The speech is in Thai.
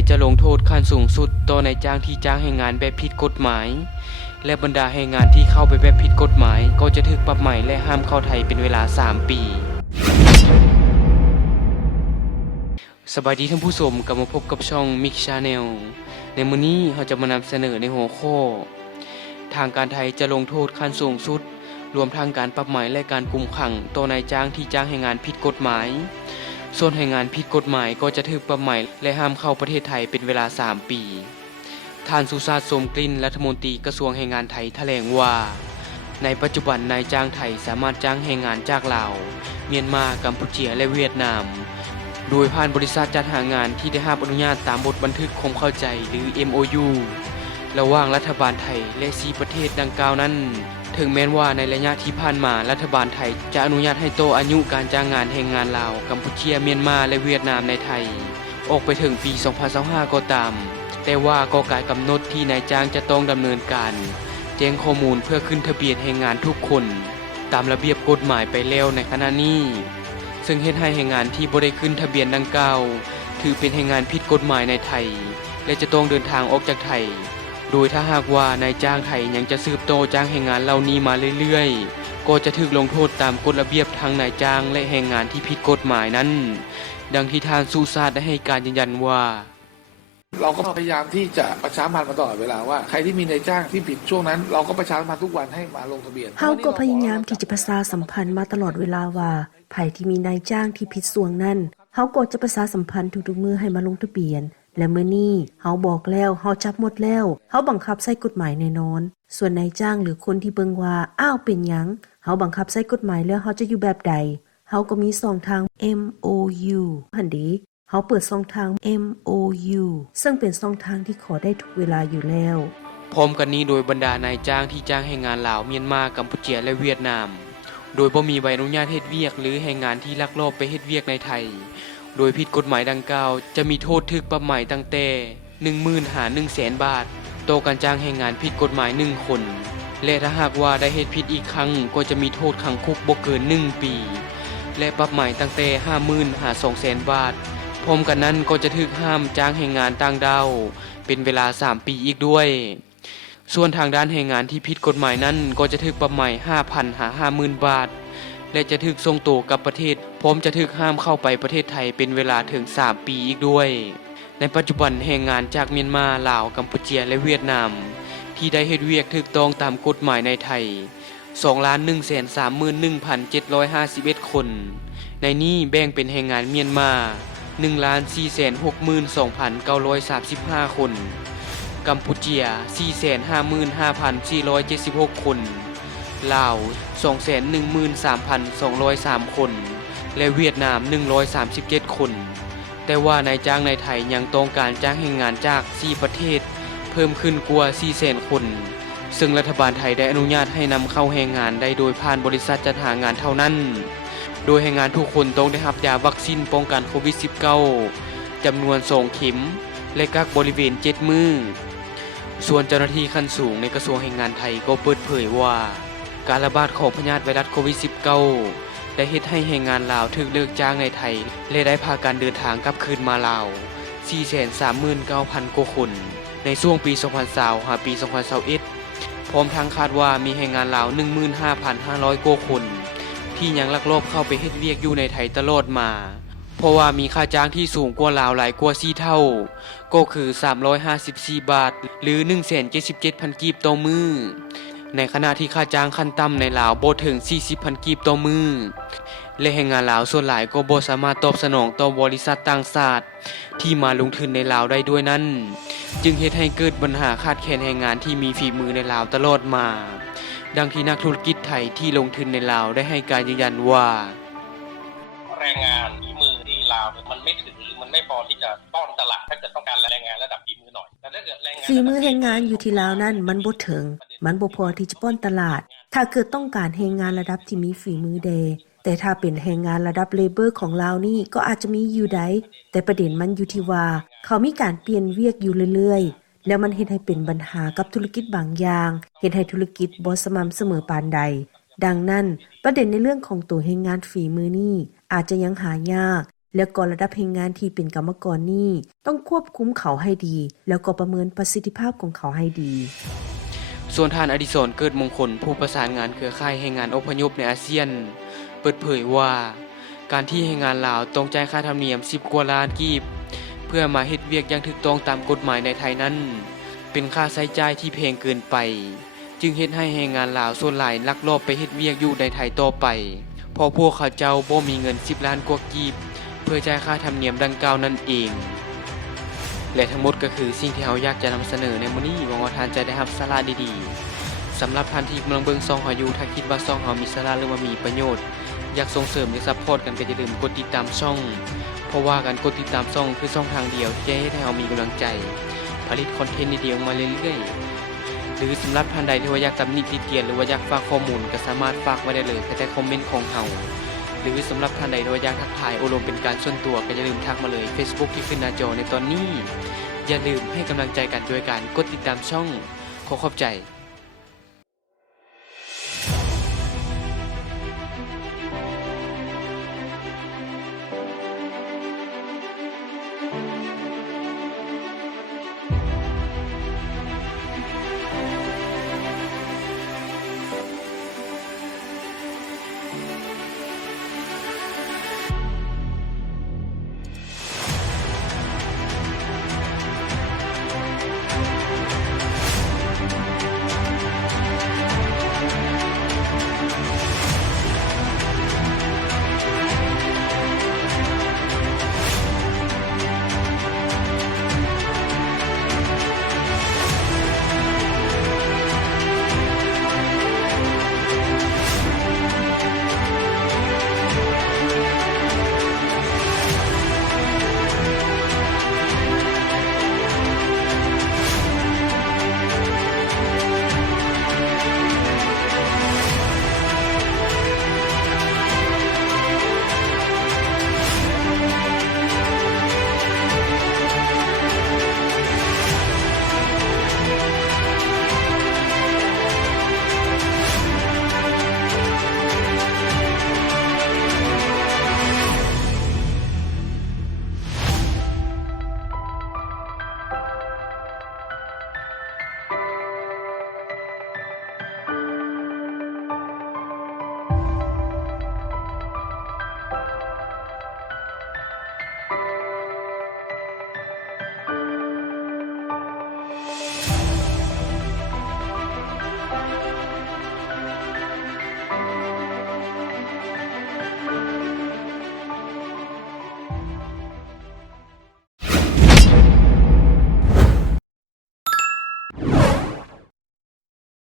ยจะลงโทษขั้นสูงสุดต่อนายจ้างที่จ้างให้งานแบบผิดกฎหมาย และบรรดาให้งานที่เข้าไปแบบผิดกฎหมาย ก็จะถูกปรับใหม่และห้ามเข้าไทยเป็นเวลา 3 ปีสบายดีท่านผู้ชมกลับมาพบกับช่อง Mix Channel ในมื้อนี้เราจะมานำเสนอในหัวข้อ ทางการไทยจะลงโทษขั้นสูงสุด รวมทั้งการปรับใหม่และการคุมขังต่อนายจ้างที่จ้างให้งานผิดกฎหมาย ส่วนให้งานผิดกฎหมายก็จะถูกปรับใหม่และห้ามเข้าประเทศไทยเป็นเวลา 3 ปีท่านสุชาติสมกลิ่นรัฐมนตรีกระทรวงแรงงานไทยแถลงว่า ในปัจจุบันนายจ้างไทยสามารถจ้างแรงงานจากลาวเมียนมากัมพูชีและเวียดนาม โดยผ่านบริษัทจัดหางานที่ได้รับอนุญาตตามบทบันทึกคมเข้าใจหรือ MOU ระหว่างรัฐบาลไทยและสีประเทศดังกล่าวนั้น ถึงแม้นว่าในระยะที่ผ่านมารัฐบาลไทย จะอนุญาตให้โตอายุการจ้างงานแรงงานลาว กัมพูชีเมียนมาและเวียดนามในไทย ออกไปถึงปี 2025 ก็ตาม แต่ว่าก็กายกำหนดที่นายจ้างจะต้องดำเนินการแจ้งข้อมูลเพื่อขึ้นทะเบียนแรงงานทุกคน ตามระเบียบกฎหมายไปแล้วในขณะนี้ ซึ่งเฮ็ดให้แรงงานที่บ่ได้ขึ้นทะเบียนดังกล่าวถือเป็นแรงงานผิดกฎหมายในไทย และจะต้องเดินทางออกจากไทย โดยถ้าหากว่านายจ้างไทยยังจะสืบโตอจ้างแรงงานเหล่านี้มาเรื่อยๆ ก็จะถูกลงโทษตามกฎระเบียบทางนายจ้างและแรงงานที่ผิดกฎหมายนั้น ดังที่ทานสุชาติได้ให้การยืนยันว่าเราก็พยายามที่จะประชาสัมพันธ์มาตลอดเวลาว่าใครที่มีนายจ้างที่ผิดช่วงนั้น เราก็ประชาสัมพันธ์ทุกวันให้มาลงทะเบียนเฮาก็พยายามที่จะประชาสัมพันธ์มาตลอดเวลาว่าไผที่มีนายจ้างที่ผิดส่วงนั้นเฮาก็จะประชาสัมพันธ์ทุกๆมือให้มาลงทะเบียน และเมื้อนี้เฮาบอกแล้วเฮาจับหมดแล้วเฮาบังคับใช้กฎหมายแน่นอน ส่วนนายจ้างหรือคนที่เบิงว่าอ้าวเป็นหยังเฮาบังคับใช้กฎหมายแล้วเฮาจะอยู่แบบใดเฮาก็มีสองทาง MOU หันดีเฮาเปิดสองทาง MOU ซึ่งเป็นสองทางที่ขอได้ทุกเวลาอยู่แล้ว พร้อมกันนี้โดยบรรดานายจ้างที่จ้างให้งานลาวเมียนมากัมพูชีและเวียดนาม โดยบ่มีใบอนุญาตเฮ็ดเวียก หรือให้งานที่ลักลอบไปเฮ็ดเวียกในไทย โดยผิดกฎหมายดังกล่าว จะมีโทษถึกปรับใหม่ตั้งแต่10,000หา100,000 บาท ต่อการจ้างให้งานผิดกฎหมาย 1 คน และถ้าหากว่าได้เฮ็ดผิดอีกครั้ง ก็จะมีโทษขังคุกบ่เกิน 1 ปี และปรับใหม่ตั้งแต่50,000หา200,000 บาท พร้อมกันนั้นก็จะถึกห้ามจ้างให้งานต่างดาวเป็นเวลา 3 ปีอีกด้วย ส่วนทางด้านแรงงานที่ผิดกฎหมายนั้นก็จะถึกปรับใหม่5,000หา50,000 บาท และจะถึกส่งตัวกลับประเทศ พร้อมจะถึกห้ามเข้าไปประเทศไทยเป็นเวลาถึง 3 ปีอีกด้วย ในปัจจุบันแรงงานจากเมียนมาลาวกัมพูชีและเวียดนาม ที่ได้เฮ็ดเวียกถูกต้องตามกฎหมายในไทย2,131,751 คน ในนี้แบ่งเป็นแรงงานเมียนมา1,462,935 คน กัมพูเจีย455,476 คน ลาว 213,203 คน และเวียดนาม 137 คน แต่ว่านายจ้างในไทยยังต้องการจ้างแรงงานจาก 4 ประเทศ เพิ่มขึ้นกว่า 400,000 คน ซึ่งรัฐบาลไทยได้อนุญาตให้นำเข้าแรงงานได้โดยผ่านบริษัทจัดหางานเท่านั้น โดยแรงงานทุกคนต้องได้รับยาวัคซีนป้องกันโควิด -19 จำนวน2เข็ม และกักบริเวณ 7 มือส่วนเจ้าหน้าที่ขั้นสูงในกระทรวงแรงงานไทยก็เปิดเผยว่า การระบาดของพยาธิไวรัสโควิด -19 ได้เฮ็ดให้แรงงานลาวถูกเลิกจ้างในไทย และได้พาการเดินทางกลับคืนมาลาว 439,000กว่าคน ในช่วงปี 2020หาปี 2021 พร้อมทั้งคาดว่ามีแรงงานลาว 15,500กว่าคน ที่ยังลักลอบเข้าไปเฮ็ดเวียกอยู่ในไทยตลอดมา เพราะว่ามีค่าจ้างที่สูงกว่าลาวหลายกว่า4เท่า ก็คือ 354 บาท หรือ 177,000กีบต่อมือ ในขณะที่ค่าจ้างขั้นต่ำในลาวบ่ถึง 40,000 กีบต่อมือ และแรงงานลาวส่วนหลายก็บ่สามารถตอบสนองต่อบริษัทต่างชาติที่มาลงทุนในลาวได้ด้วยนั้น จึงเฮ็ดให้เกิดปัญหาขาดแคลนแรงงานที่มีฝีมือในลาวตลอดมา ดังที่นักธุรกิจไทยที่ลงทุนในลาวได้ให้การยืนยันว่า แรงงานฝีมือที่ลาวมันไม่ถึงหรือมันไม่พอที่จะป้อนตลาดถ้าเกิดต้องการแรงงานระดับ ฝีมือแรงงานอยู่ที่ลาวนั่นมันบ่ถึง มันบ่พอที่จะป้อนตลาด ถ้าเกิดต้องการแรงงานระดับที่มีฝีมือเดแต่ถ้าเป็นแรงงานระดับเลเบอร์ของลาวนี่ก็อาจจะมีอยู่ได้แต่ประเด็นมันอยู่ที่ว่า เขามีการเปลี่ยนเวียกอยู่เรื่อยๆ แล้วมันเฮ็ดให้เป็นปัญหากับธุรกิจบางอย่างเฮ็ดให้ธุรกิจบ่สม่ำเสมอปานใด ดังนั้น ประเด็นในเรื่องของตัวแรงงานฝีมือนี่อาจจะยังหายาก แล้วก็ระดับแรงงานที่เป็นกรรมกรนี่ต้องควบคุมเขาให้ดี แล้วก็ประเมินประสิทธิภาพของเขาให้ดี ส่วนทานอดิศรเกิดมงคลผู้ประสานงานเครือข่ายแรงงานอพยพในอาเซียน เปิดเผยว่า การที่แรงงานลาวต้องจ่ายค่าธรรมเนียม 10 กว่าล้านกีบ เพื่อมาเฮ็ดเวียกอย่างถูกต้องตามกฎหมายในไทยนั้น เป็นค่าใช้จ่ายที่แพงเกินไป จึงเฮ็ดให้แรงงานลาวส่วนหลายลักลอบไปเฮ็ดเวียกอยู่ในไทยต่อไปพราะพวกเขาเจ้าบ่มีเงิน 10 ล้านกว่ากีบ เพื่อจ่ายค่าธรรมเนียมดังกล่าวนั่นเอง และทั้งหมดก็คือสิ่งที่เราอยากจะนำเสนอในมื้อนี้หวังว่าท่านจะได้รับสาระดีๆสำหรับท่านที่กำลังเบิ่งซองเฮาอยู่ถ้าคิดว่าซองเฮามีสาระหรือว่ามีประโยชน์ อยากส่งเสริมอยากซัพพอร์ตกันก็อย่าลืมกดติดตามช่อง เพราะว่าการกดติดตามช่องคือช่องทางเดียวที่จะให้เรามีกำลังใจ ผลิตคอนเทนต์ดีๆออกมาเรื่อยๆหรือสำหรับท่านใดที่ว่าอยากตำหนิติเตียนหรือว่าอยากฝากข้อมูลก็สามารถฝากไว้ได้เลยภายใต้คอมเมนต์ของเฮา หรือสำหรับท่านใดที่ว่าอยากทักทายโอลมเป็นการส่วนตัวก็อย่าลืมทักมาเลย Facebook ที่ขึ้นหน้าจอในตอนนี้ อย่าลืมให้กำลังใจกันด้วยการกดติดตามช่องขอขอบใจ